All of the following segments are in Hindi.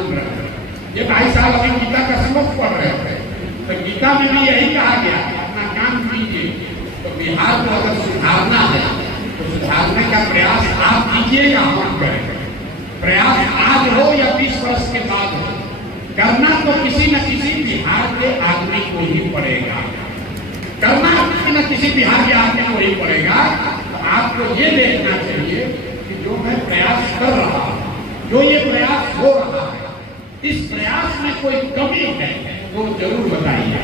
ढूंढ रहे हैं। ये भाई साहब अभी गीता का श्लोक पढ़ रहे थे, तो गीता में भी यही कहा गया कि अपना काम कीजिए। तो बिहार को अगर सुधारना है तो सुधारने का प्रयास आप कीजिएगा, हम करेंगे। प्रयास आज हो या 20 वर्ष के बाद हो, करना तो किसी न किसी बिहार के आदमी को ही पड़ेगा, करना किसी न किसी बिहार के आदमी को ही पड़ेगा। तो आपको ये देखना चाहिए कि जो मैं प्रयास कर रहा हूँ, जो ये प्रयास हो रहा है, इस प्रयास में कोई कमी है वो जरूर बताइए।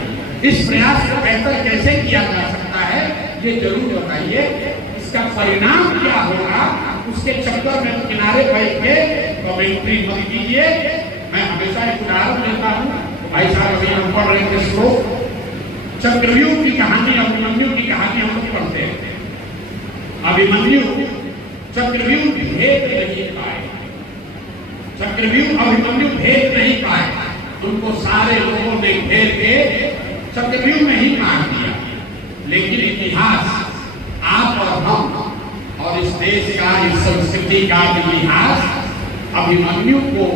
इस प्रयास को बेहतर कैसे किया जा सकता है ये जरूर बताइए। इसका परिणाम क्या होगा उसके चक्कर में किनारे बैठ के कमेंट्री मत कीजिए। मैं हमेशा एक उदाहरण देता हूँ। भाई साहब अभी हम पढ़ रहे थे श्लोक, चक्रव्यूह की कहानी, अभिमन्यु की कहानी हम लोग पढ़ते हैं। अभिमन्यु चक्रव्यूह भेद नहीं पाए, चक्रव्यूह अभिमन्यु भेद नहीं पाए, उनको सारे लोगों ने घेर के चक्रव्यूह में ही मार दिया। लेकिन इतिहास आप और हम और इस देश का, इस संस्कृति का इतिहास अभिमन्यु को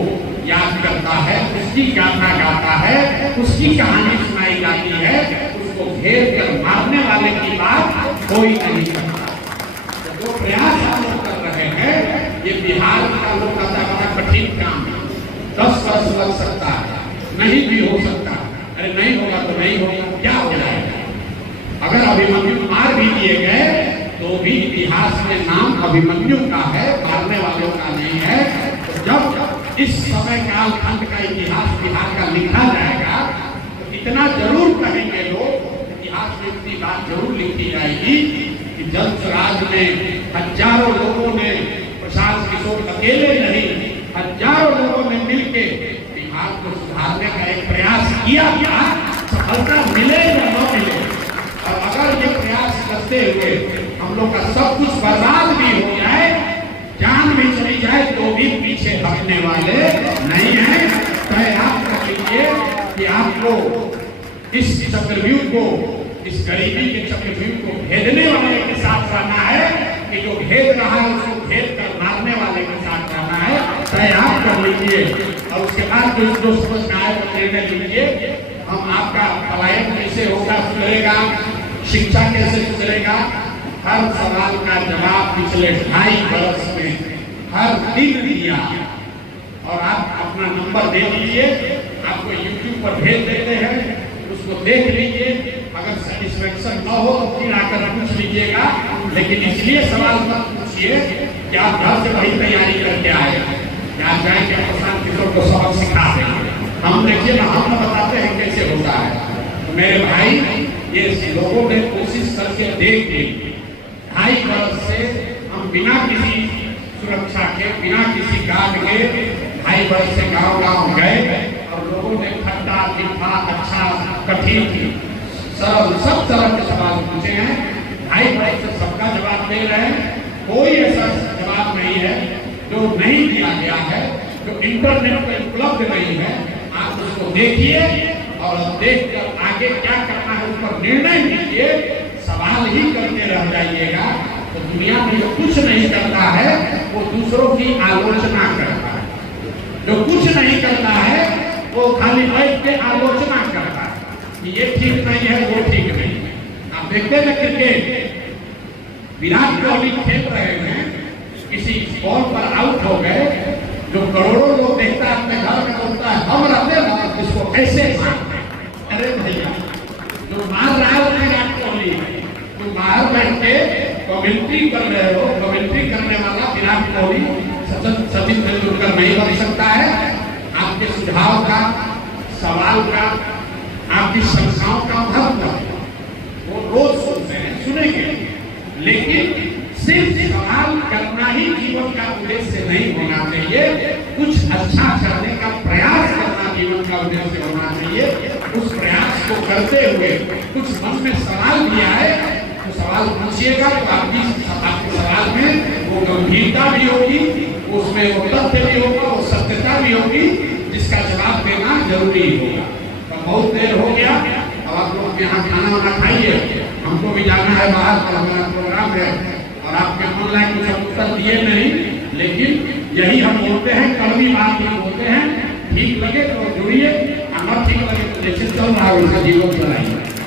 याद करता है, उसकी गाथा गाता है, उसकी कहानी सुनाई जाती है। उसको घेर कर मारने वाले की बात कोई नहीं करता। तो जो प्रयास हम लोग कर रहे हैं, ये बिहार का लोग कहता है बड़ा कठिन काम है, 10 वर्ष लग सकता है, नहीं भी हो सकता। अरे नहीं होगा तो नहीं होगा, क्या हो जाएगा? अगर अभिमन्यु मार भी दिए गए तो भी इतिहास में नाम अभिमन्यु का है, मारने वालों का नहीं है। तो जब इस समय काल खंड का इतिहास बिहार का लिखा जाएगा तो इतना जरूर कहेंगे लोग, इतिहास में इतनी बात जरूर लिखी जाएगी कि जलसराज में हजारों लोगों ने, प्रशांत किशोर अकेले नहीं, हजारों लोगों ने मिलके बिहार को सुधारने का एक प्रयास किया था। सफलता मिले या न मिले, और अगर ये प्रयास करते हुए हम लोग का सब कुछ बर्बाद भी हो जाए, जान भी चली जाए, तो भी पीछे हटने वाले नहीं हैं। तय आप कर लीजिए कि आपको इस चक्रव्यूह को, इस गरीबी के चक्रव्यूह को भेदने वाले के साथ रहना है कि जो भेद रहा है उसको भेद कर मारने वाले के साथ रहना है। तय आप कर लीजिए और उसके बाद जो समझ में आए तो निर्णय लीजिए। हम आपका पलायन कैसे होगा, सुधरेगा, शिक्षा कैसे सुधरेगा, हर सवाल का जवाब पिछले 2.5 वर्ष में हर दिन दिया। और आप अपना नंबर दे दीजिए, आपको YouTube पर भेज देते हैं, उसको देख लीजिए। अगर सेटिस्फेक्शन न हो तो फिर आकर पूछ लीजिएगा, लेकिन इसलिए सवाल मत पूछिए कि आप घर से वही तैयारी करके आए, क्या जाएंगे प्रशांत किशोर को सबक सिखा देंगे। हम देखिए ना, हम बताते हैं कैसे होता है। तो मेरे भाई, ये लोगों ने कोशिश करके देख ली। 2.5 वर्ष से हम बिना किसी सुरक्षा के, बिना किसी गार्ड के 2.5 वर्ष से गांव-गांव गए और लोगों ने खट्टा मीठा, अच्छा कठिन, सरल, सब तरह के सवाल पूछे हैं। 2.5 वर्ष से सबका जवाब दे रहे हैं। कोई ऐसा जवाब नहीं है जो नहीं दिया गया है, जो इंटरनेट पर उपलब्ध नहीं है। आप उसको देखिए और देखकर आगे क्या करना है उस पर निर्णय लीजिए। सवाल ही करते रह जाइएगा तो दुनिया में जो कुछ नहीं करता है वो दूसरों की आलोचना करता है। जो कुछ नहीं करता है वो खाली बैठ के आलोचना करता है कि ये ठीक नहीं है, वो ठीक नहीं है। आप देखते हैं क्रिकेट, विराट कोहली खेल रहे हैं, किसी बॉल पर आउट हो गए, जो करोड़ों लोग देखता है अपने घर में बोलता है हम रहते हैं इसको ऐसे मारते हैं। अरे भैया, जो मार रहा है वो विराट कोहली, जो बाहर बैठ के कमेंट्री कर रहे हो, कमेंट्री करने वाला विराट कोहली, सचिन तेंदुलकर नहीं बन सकता है। आपके सुझाव का, सवाल का, आपकी शंकाओं का महत्व वो रोज सुनते हैं, सुनेंगे, लेकिन सिर्फ सवाल करना ही जीवन का उद्देश्य नहीं होना चाहिए। कुछ अच्छा करने का प्रयास करना जीवन का उद्देश्य होना चाहिए। उस प्रयास को करते हुए कुछ मन में सवाल भी आए तो सवाल पूछिएगा, तो आपके सवाल में वो गंभीरता भी होगी, उसमें वो तथ्य भी होगा, वो सत्यता भी होगी, जिसका जवाब देना जरूरी होगा। तो बहुत देर हो गया, अब आप लोग यहाँ खाना वाना खाइए, हमको भी जाना है बाहर, तो हमारा प्रोग्राम है। और आपके ऑनलाइन कुछ उत्तर दिए नहीं, लेकिन यही हम बोलते हैं, कड़वी बात ही बोलते हैं ठीक लगे तो जुड़िए, और न ठीक लगे तो जैसे चल रहा है वैसा जीवन चलाइए।